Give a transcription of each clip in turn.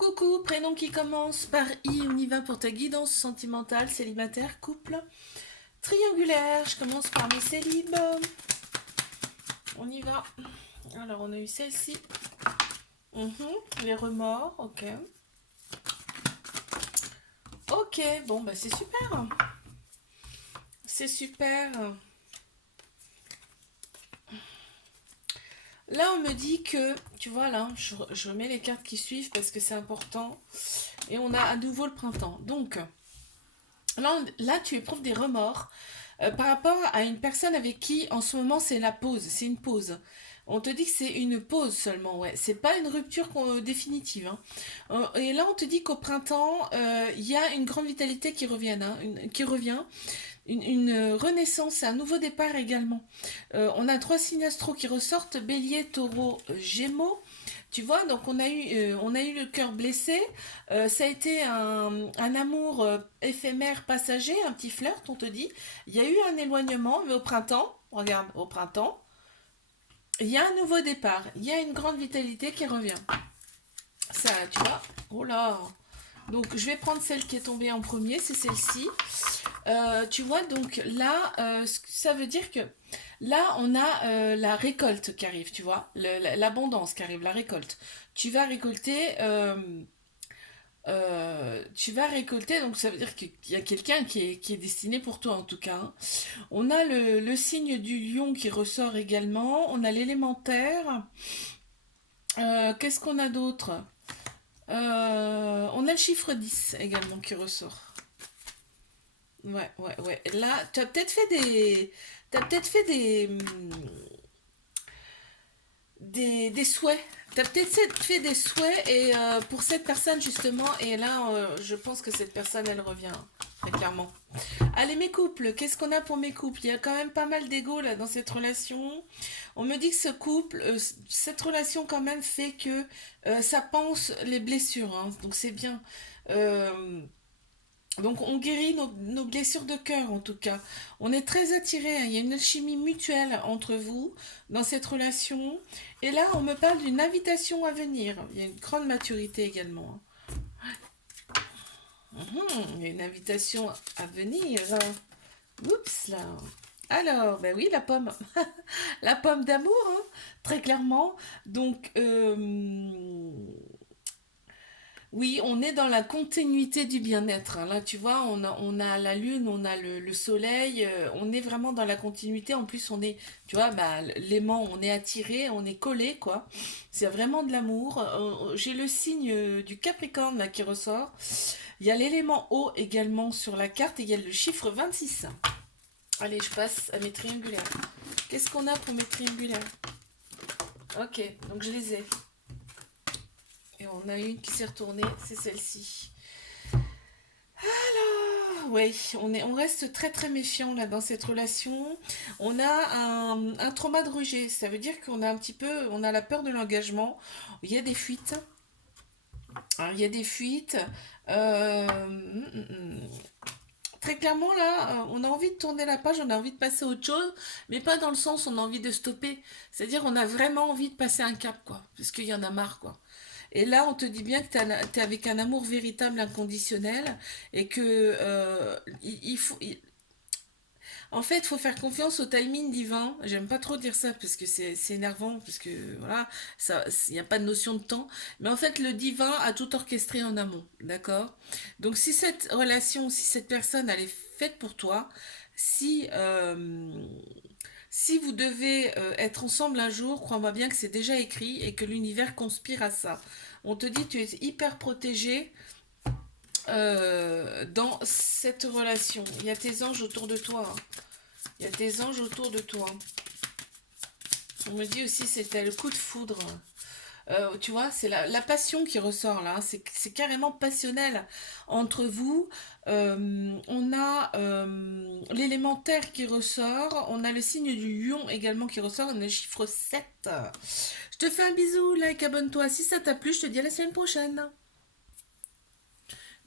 Coucou, prénom qui commence par I, on y va pour ta guidance sentimentale, célibataire, couple, triangulaire, je commence par mes célibes. On y va. Alors, on a eu celle-ci. Les remords, ok. Ok, bon, bah c'est super. C'est super. Là, on me dit que, tu vois, là, je remets les cartes qui suivent parce que c'est important. Et on a à nouveau le printemps. Donc, là tu éprouves des remords par rapport à une personne avec qui, en ce moment, c'est la pause. C'est une pause. On te dit que c'est une pause seulement, ouais. C'est pas une rupture définitive, hein. Et là, on te dit qu'au printemps, il y a une grande vitalité qui revient, hein, qui revient. Une renaissance, un nouveau départ également. On a trois signes astro qui ressortent, Bélier, Taureau, Gémeaux. Tu vois, donc on a eu le cœur blessé. Ça a été un amour éphémère, passager, un petit flirt, on te dit. Il y a eu un éloignement, mais au printemps, regarde, au printemps, il y a un nouveau départ. Il y a une grande vitalité qui revient. Ça, tu vois. Oh là. Donc, je vais prendre celle qui est tombée en premier, c'est celle-ci. Tu vois, donc là, ça veut dire que là, on a la récolte qui arrive, tu vois, l'abondance qui arrive, la récolte. Tu vas récolter, donc ça veut dire qu'il y a quelqu'un qui est destiné pour toi en tout cas, hein. On a le signe du lion qui ressort également, on a l'élémentaire. Qu'est-ce qu'on a d'autre? On a le chiffre 10 également qui ressort. Ouais, ouais, ouais. Là, tu as peut-être fait des. T'as peut-être fait des souhaits. T'as peut-être fait des souhaits et pour cette personne justement. Et là, je pense que cette personne, elle revient très clairement. Allez, mes couples, qu'est-ce qu'on a pour mes couples? Il y a quand même pas mal d'ego là dans cette relation. On me dit que ce couple, cette relation quand même fait que ça pense les blessures, hein. Donc c'est bien. Euh, donc on guérit nos blessures de cœur en tout cas. On est très attirés, hein. Il y a une alchimie mutuelle entre vous dans cette relation. Et là, on me parle d'une invitation à venir. Il y a une grande maturité également, hein. Il y a une invitation à venir. Oups là. Alors, ben oui, la pomme. La pomme d'amour, hein, très clairement. Donc, oui, on est dans la continuité du bien-être, hein. Là, tu vois, on a la lune, on a le soleil, on est vraiment dans la continuité. En plus, on est, tu vois, bah, l'aimant, on est attiré, on est collé, quoi. C'est vraiment de l'amour. J'ai le signe du Capricorne là, qui ressort. Il y a l'élément eau également sur la carte et il y a le chiffre 26. Allez, je passe à mes triangulaires. Qu'est-ce qu'on a pour mes triangulaires? Ok, donc je les ai. Et on a une qui s'est retournée, c'est celle-ci. Alors, oui, on reste très très méfiant là dans cette relation. On a un trauma de rejet, ça veut dire qu'on a un petit peu, on a la peur de l'engagement. Il y a des fuites. Alors, il y a des fuites. Euh, mm, mm, mm. Très clairement, là, on a envie de tourner la page, on a envie de passer à autre chose, mais pas dans le sens où on a envie de stopper. C'est-à-dire, on a vraiment envie de passer un cap, quoi, parce qu'il y en a marre, quoi. Et là, on te dit bien que t'es avec un amour véritable, inconditionnel, et que il faut, en fait, il faut faire confiance au timing divin. J'aime pas trop dire ça parce que c'est énervant, parce que voilà, ça, il n'y a pas de notion de temps. Mais en fait, le divin a tout orchestré en amont, d'accord? Donc, si cette relation, si cette personne, elle est faite pour toi, si si vous devez être ensemble un jour, crois-moi bien que c'est déjà écrit et que l'univers conspire à ça. On te dit tu es hyper protégé dans cette relation. Il y a tes anges autour de toi, hein. Il y a tes anges autour de toi. On me dit aussi c'était le coup de foudre. Tu vois, c'est la passion qui ressort là, hein. C'est carrément passionnel entre vous. On a l'élémentaire qui ressort, on a le signe du lion également qui ressort, on a le chiffre 7. Je te fais un bisou, like, abonne-toi. Si ça t'a plu, je te dis à la semaine prochaine.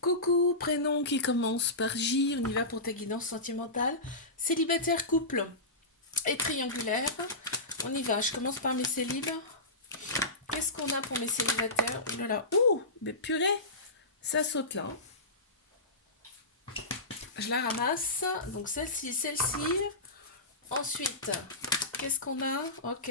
Coucou, prénom qui commence par J, on y va pour ta guidance sentimentale. Célibataire, couple et triangulaire. On y va, je commence par mes célibes. Qu'est-ce qu'on a pour mes célibataires? Ouh là là, ouh, mais purée, ça saute là, hein. Je la ramasse. Donc celle-ci, celle-ci. Ensuite, qu'est-ce qu'on a? Ok.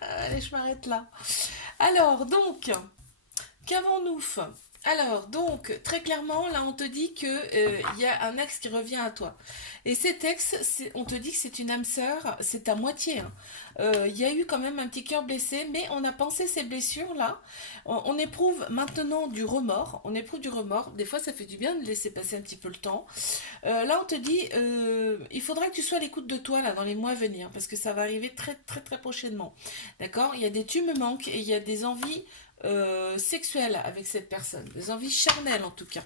Allez, je m'arrête là. Alors, donc, qu'avons-nous? Alors, donc, très clairement, là, on te dit que il y a un ex qui revient à toi. Et cet ex, on te dit que c'est une âme sœur, c'est à moitié, hein. Il y a eu quand même un petit cœur blessé, mais on a pensé ces blessures-là. On éprouve maintenant du remords. On éprouve du remords. Des fois, ça fait du bien de laisser passer un petit peu le temps. Là, on te dit, il faudra que tu sois à l'écoute de toi, là, dans les mois à venir, parce que ça va arriver très, très, très prochainement. D'accord? Il y a des tu me manques et il y a des envies sexuelles avec cette personne, des envies charnelles en tout cas.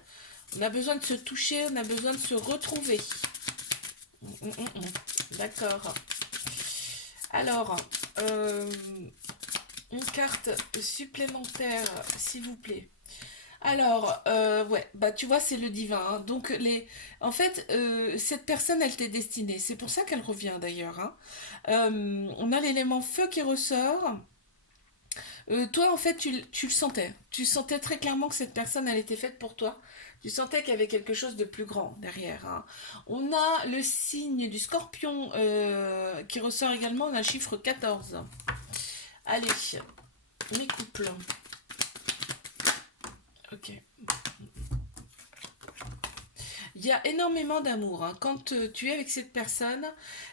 On a besoin de se toucher, on a besoin de se retrouver. D'accord. Alors, une carte supplémentaire, s'il vous plaît. Alors, ouais, bah tu vois, c'est le divin, hein. Donc, en fait, cette personne, elle t'est destinée. C'est pour ça qu'elle revient d'ailleurs, hein. On a l'élément feu qui ressort. Toi, en fait, tu le sentais. Tu sentais très clairement que cette personne, elle était faite pour toi. Tu sentais qu'il y avait quelque chose de plus grand derrière, hein. On a le signe du scorpion qui ressort également. On a le chiffre 14. Allez, mes couples. Ok. Il y a énormément d'amour, hein. Quand tu es avec cette personne,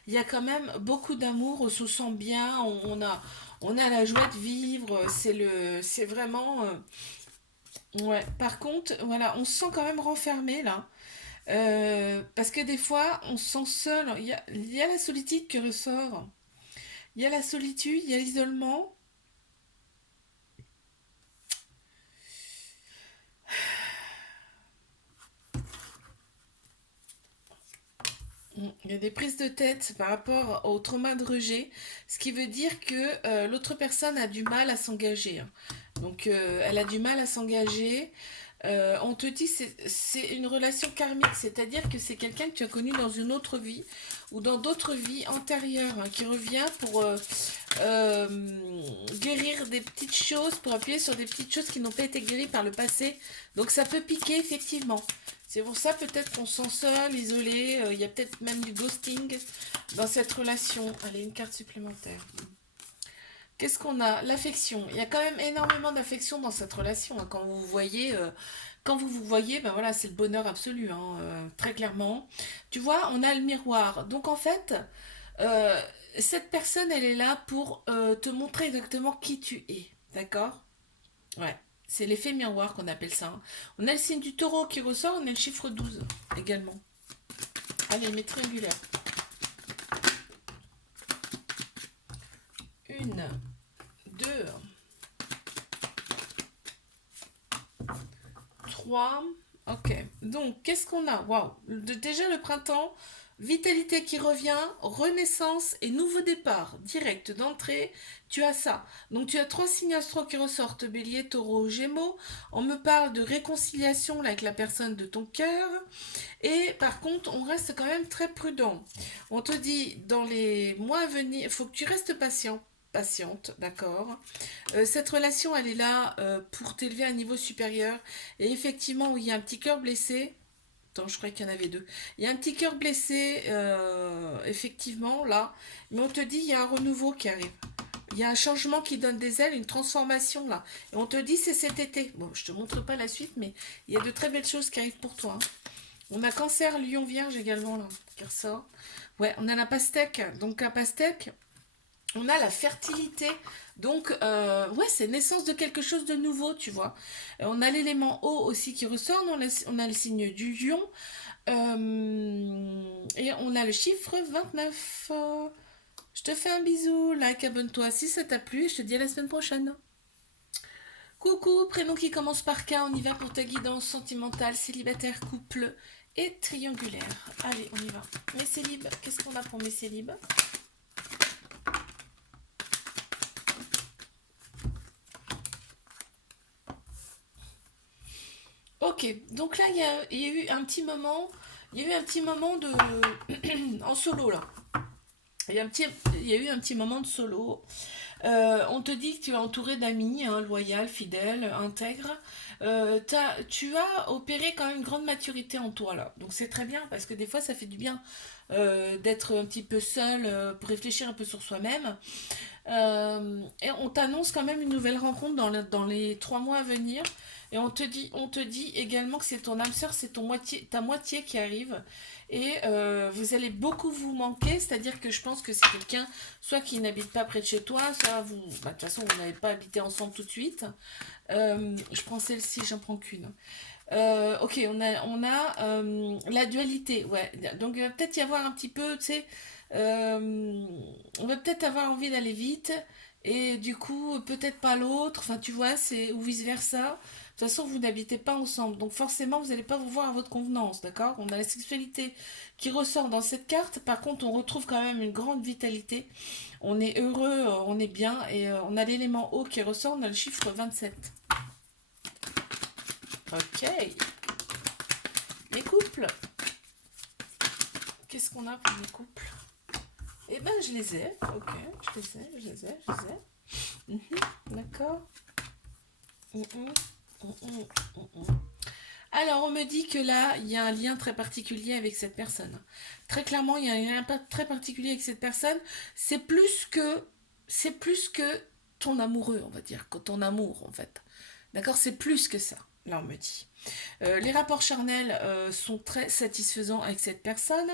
il y a quand même beaucoup d'amour. On se sent bien. On a la joie de vivre. C'est vraiment. Ouais. Par contre, voilà, on se sent quand même renfermé là. Parce que des fois, on se sent seul. Il y a la solitude qui ressort. Il y a la solitude, il y a l'isolement. Il y a des prises de tête par rapport au trauma de rejet, ce qui veut dire que l'autre personne a du mal à s'engager, hein. Donc, elle a du mal à s'engager. On te dit c'est une relation karmique, c'est-à-dire que c'est quelqu'un que tu as connu dans une autre vie ou dans d'autres vies antérieures, hein, qui revient pour euh, guérir des petites choses, pour appuyer sur des petites choses qui n'ont pas été guéries par le passé. Donc ça peut piquer effectivement. C'est pour ça peut-être qu'on se sent seul, isolé, il y a peut-être même du ghosting dans cette relation. Allez, une carte supplémentaire. Qu'est-ce qu'on a? L'affection. Il y a quand même énormément d'affection dans cette relation, hein. Quand vous vous voyez, ben voilà, c'est le bonheur absolu, hein, très clairement. Tu vois, on a le miroir. Donc en fait, euh, cette personne, elle est là pour te montrer exactement qui tu es. D'accord? Ouais. C'est l'effet miroir qu'on appelle ça, hein. On a le signe du taureau qui ressort, on a le chiffre 12 également. Allez, mes triangulaires. Une, deux, trois. Ok. Donc, qu'est-ce qu'on a? Waouh. Déjà le printemps, vitalité qui revient, renaissance et nouveau départ. Direct d'entrée, tu as ça. Donc, tu as trois signes astro qui ressortent, Bélier, Taureau, Gémeaux. On me parle de réconciliation là, avec la personne de ton cœur. Et par contre, on reste quand même très prudent. On te dit, dans les mois à venir, il faut que tu restes patient. Patiente, d'accord. Cette relation, elle est là pour t'élever à un niveau supérieur. Et effectivement, où il y a un petit cœur blessé. Attends, je croyais qu'il y en avait deux. Il y a un petit cœur blessé, effectivement, là. Mais on te dit, il y a un renouveau qui arrive. Il y a un changement qui donne des ailes, une transformation, là. Et on te dit, c'est cet été. Bon, je te montre pas la suite, mais il y a de très belles choses qui arrivent pour toi, hein. On a Cancer, Lion, Vierge également, là, qui ressort. Ouais, on a la pastèque. Donc, la pastèque, on a la fertilité. Donc, ouais, c'est naissance de quelque chose de nouveau, tu vois. On a l'élément eau aussi qui ressort. On a le signe du lion. Et on a le chiffre 29. Je te fais un bisou. Like, abonne-toi si ça t'a plu. Et je te dis à la semaine prochaine. Coucou, prénom qui commence par K. On y va pour ta guidance sentimentale, célibataire, couple et triangulaire. Allez, on y va. Mes célibes, qu'est-ce qu'on a pour mes célibes? Ok, donc là, il y a eu un petit moment, Il y a eu un petit moment de... en solo, là. Il y a eu un petit moment de solo. On te dit que tu es entouré d'amis, hein, loyaux, fidèles, intègres. Tu as opéré quand même une grande maturité en toi là. Donc c'est très bien parce que des fois ça fait du bien d'être un petit peu seul pour réfléchir un peu sur soi-même. Et on t'annonce quand même une nouvelle rencontre dans les 3 mois à venir. Et on te dit également que c'est ton âme sœur, c'est ta moitié qui arrive. Et vous allez beaucoup vous manquer, c'est-à-dire que je pense que c'est quelqu'un, soit qui n'habite pas près de chez toi, soit vous, bah, de toute façon, vous n'avez pas habité ensemble tout de suite. Je prends celle-ci, j'en prends qu'une. Ok, la dualité, ouais. Donc il va peut-être y avoir un petit peu, tu sais, on va peut-être avoir envie d'aller vite et du coup peut-être pas l'autre. Enfin, tu vois, c'est ou vice versa. De toute façon, vous n'habitez pas ensemble, donc forcément, vous n'allez pas vous voir à votre convenance, d'accord? On a la sexualité qui ressort dans cette carte. Par contre, on retrouve quand même une grande vitalité. On est heureux, on est bien et on a l'élément eau qui ressort. On a le chiffre 27. Ok. Les couples. Qu'est-ce qu'on a pour les couples? Eh ben, je les ai. Ok, je les ai. D'accord. Mm, mm, mm, mm, mm. Alors, on me dit que là, il y a un lien très particulier avec cette personne. Très clairement, il y a un lien très particulier avec cette personne. C'est plus que, c'est plus que ton amoureux, on va dire, que ton amour, en fait. D'accord? C'est plus que ça. Là, on me dit. Les rapports charnels sont très satisfaisants avec cette personne.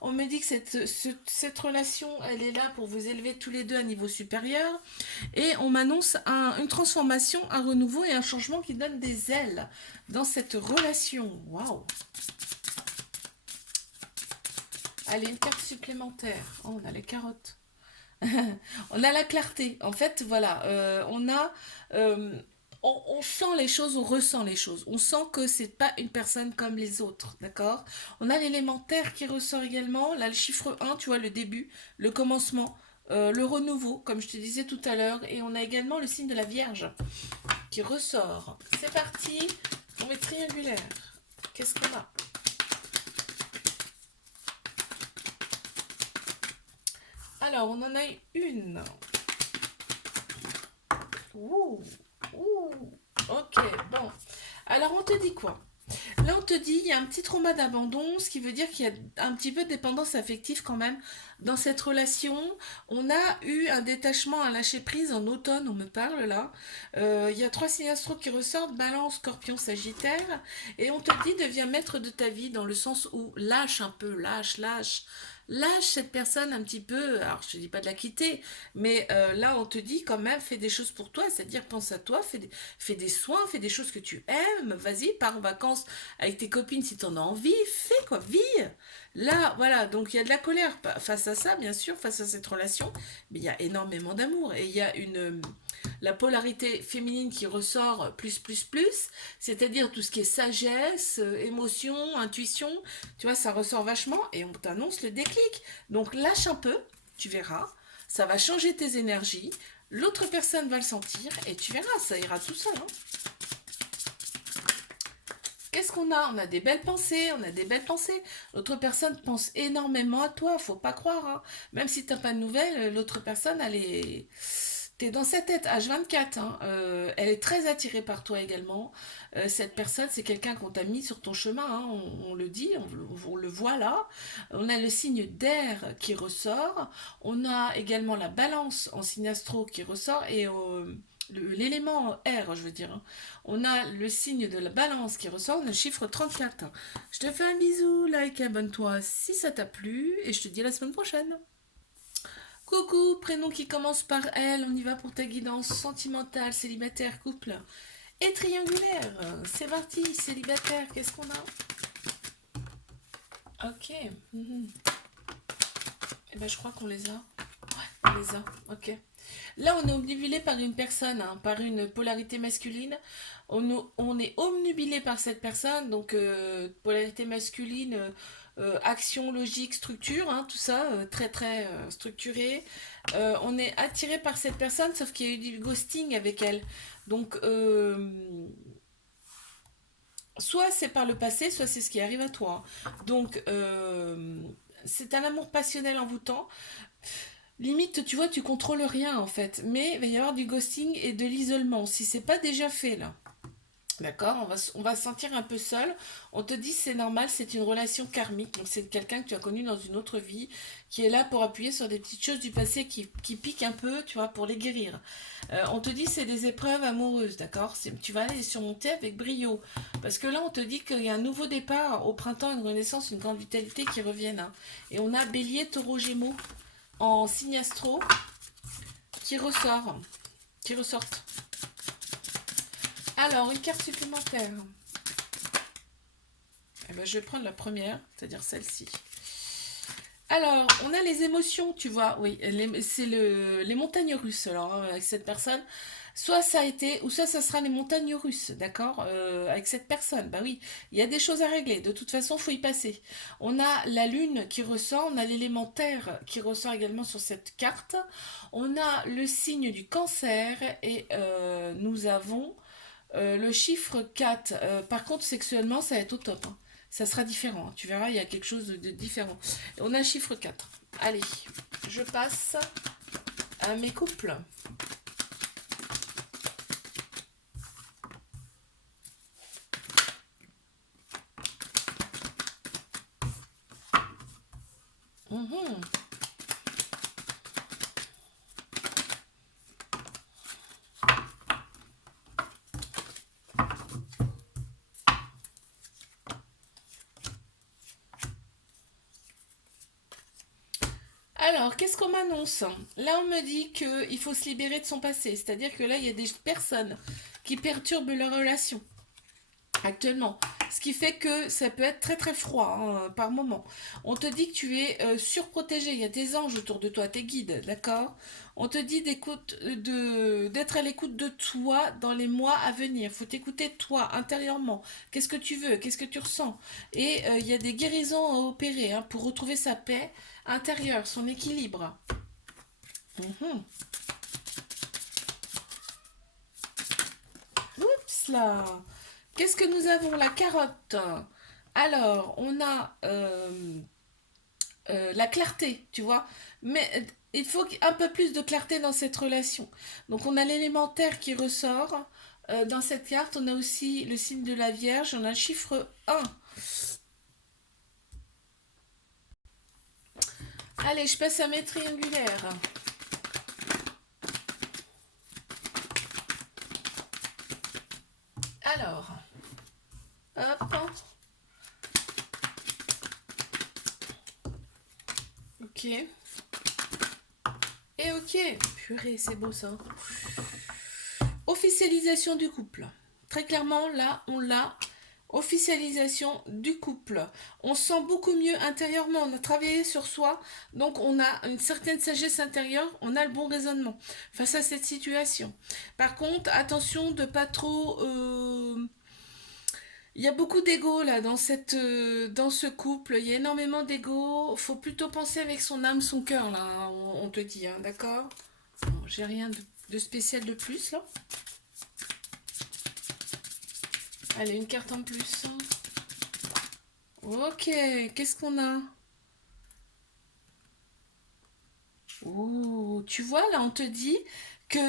On me dit que cette relation, elle est là pour vous élever tous les deux à un niveau supérieur. Et on m'annonce une transformation, un renouveau et un changement qui donne des ailes dans cette relation. Waouh! Allez, une carte supplémentaire. Oh, on a les carottes. On a la clarté. En fait, voilà, euh, on sent les choses, on ressent les choses. On sent que c'est pas une personne comme les autres, d'accord? On a l'élémentaire qui ressort également. Là, le chiffre 1, tu vois, le début, le commencement, le renouveau, comme je te disais tout à l'heure. Et on a également le signe de la Vierge qui ressort. C'est parti pour mes triangulaires. Qu'est-ce qu'on a? Alors, on en a une. Ouh, ouh. Ok, bon. Alors, on te dit quoi? Là, on te dit, il y a un petit trauma d'abandon, ce qui veut dire qu'il y a un petit peu de dépendance affective quand même dans cette relation. On a eu un détachement, un lâcher-prise en automne, on me parle là. Il y a 3 signes astro qui ressortent, Balance, Scorpion, Sagittaire. Et on te dit, deviens maître de ta vie dans le sens où lâche un peu, lâche. Lâche cette personne un petit peu, alors je te dis pas de la quitter, mais là on te dit quand même fais des choses pour toi, c'est-à-dire pense à toi, fais des soins, fais des choses que tu aimes, vas-y, pars en vacances avec tes copines si t'en as envie, fais quoi, vis. Là, voilà, donc il y a de la colère face à ça, bien sûr, face à cette relation, mais il y a énormément d'amour et il y a la polarité féminine qui ressort plus, c'est-à-dire tout ce qui est sagesse, émotion, intuition, tu vois, ça ressort vachement et on t'annonce le déclic. Donc lâche un peu, tu verras, ça va changer tes énergies, l'autre personne va le sentir et tu verras, ça ira tout seul, hein. Qu'est-ce qu'on a? On a des belles pensées, on a des belles pensées. L'autre personne pense énormément à toi, faut pas croire, hein. Même si t'as pas de nouvelles, l'autre personne, elle est... T'es dans sa tête H24, hein. Elle est très attirée par toi également. Cette personne, c'est quelqu'un qu'on t'a mis sur ton chemin, hein. On le dit, on le voit là. On a le signe d'air qui ressort. On a également la balance en signe astro qui ressort et l'élément air, je veux dire, hein. On a le signe de la balance qui ressort, le chiffre 34. Je te fais un bisou, like, abonne-toi si ça t'a plu et je te dis à la semaine prochaine. Coucou, prénom qui commence par L, on y va pour ta guidance sentimentale, célibataire, couple et triangulaire. C'est parti, célibataire, qu'est-ce qu'on a? Ok. Eh ben, je crois qu'on les a. Ouais, on les a, ok. Là, on est obnubilé par une personne, hein, par une polarité masculine. On est obnubilé par cette personne, donc polarité masculine, action, logique, structure, hein, tout ça, très structuré. On est attiré par cette personne, sauf qu'il y a eu du ghosting avec elle. Donc, soit c'est par le passé, soit c'est ce qui arrive à toi. Donc, c'est un amour passionnel envoûtant. Limite, tu vois, tu contrôles rien en fait. Mais il va y avoir du ghosting et de l'isolement. Si c'est pas déjà fait là. D'accord, on va se sentir un peu seul. On te dit c'est normal, c'est une relation karmique. Donc c'est quelqu'un que tu as connu dans une autre vie, qui est là pour appuyer sur des petites choses du passé qui piquent un peu, tu vois, pour les guérir. On te dit c'est des épreuves amoureuses, d'accord. Tu vas les surmonter avec brio. Parce que là, on te dit qu'il y a un nouveau départ au printemps, une renaissance, une grande vitalité qui reviennent, hein. Et on a Bélier, Taureau, Gémeaux en signe astro qui ressort, qui ressortent. Alors, une carte supplémentaire. Eh ben, je vais prendre la première, c'est-à-dire celle-ci. Alors, on a les émotions, tu vois. Oui, c'est les montagnes russes, alors, hein, avec cette personne. Soit ça a été, ou soit ça sera les montagnes russes, d'accord, avec cette personne. Bah oui, il y a des choses à régler. De toute façon, faut y passer. On a la lune qui ressort, on a l'élément terre qui ressort également sur cette carte. On a le signe du cancer et nous avons le chiffre 4, par contre, sexuellement, ça va être au top, hein. Ça sera différent, hein. Tu verras, il y a quelque chose de différent. Et on a le chiffre 4. Allez, je passe à mes couples. Mhm. Alors, qu'est-ce qu'on m'annonce? Là, on me dit qu'il faut se libérer de son passé. C'est-à-dire que là, il y a des personnes qui perturbent leur relation actuellement. Ce qui fait que ça peut être très très froid, hein, par moment. On te dit que tu es surprotégé. Il y a tes anges autour de toi, tes guides, d'accord? On te dit d'être à l'écoute de toi dans les mois à venir. Faut t'écouter toi intérieurement. Qu'est-ce que tu veux? Qu'est-ce que tu ressens? Et il y a des guérisons à opérer, hein, pour retrouver sa paix intérieure, son équilibre. Mhm. Oups là. Qu'est-ce que nous avons? La carotte. Alors, on a la clarté, tu vois. Mais il faut un peu plus de clarté dans cette relation. Donc, on a l'élémentaire qui ressort. Dans cette carte, on a aussi le signe de la Vierge. On a le chiffre 1. Allez, je passe à mes triangulaires. Alors, hop. Ok. Et ok. Purée, c'est beau ça. Officialisation du couple. Très clairement, là, on l'a. Officialisation du couple. On se sent beaucoup mieux intérieurement. On a travaillé sur soi. Donc, on a une certaine sagesse intérieure. On a le bon raisonnement face à cette situation. Par contre, attention de pas trop. Il y a beaucoup d'ego là dans ce couple. Il y a énormément d'ego. Faut plutôt penser avec son âme, son cœur là, hein, on te dit, hein, d'accord. Bon, j'ai rien de spécial de plus là. Allez, une carte en plus. Ok, qu'est-ce qu'on a? Ouh, tu vois, là, on te dit que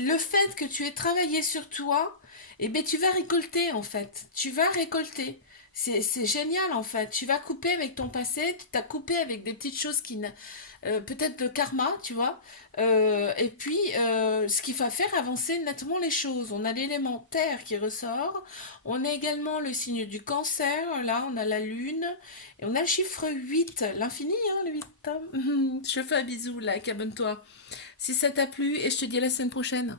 le fait que tu aies travaillé sur toi, eh ben, tu vas récolter, en fait. Tu vas récolter. C'est génial, en fait. Tu vas couper avec ton passé, tu t'as coupé avec des petites choses peut-être de karma, tu vois. Et puis, ce qui va faire avancer nettement les choses. On a l'élément terre qui ressort. On a également le signe du cancer. Là, on a la lune. Et on a le chiffre 8, l'infini, hein, le 8, hein. Je te fais un bisou, like, abonne-toi. Si ça t'a plu, et je te dis à la semaine prochaine.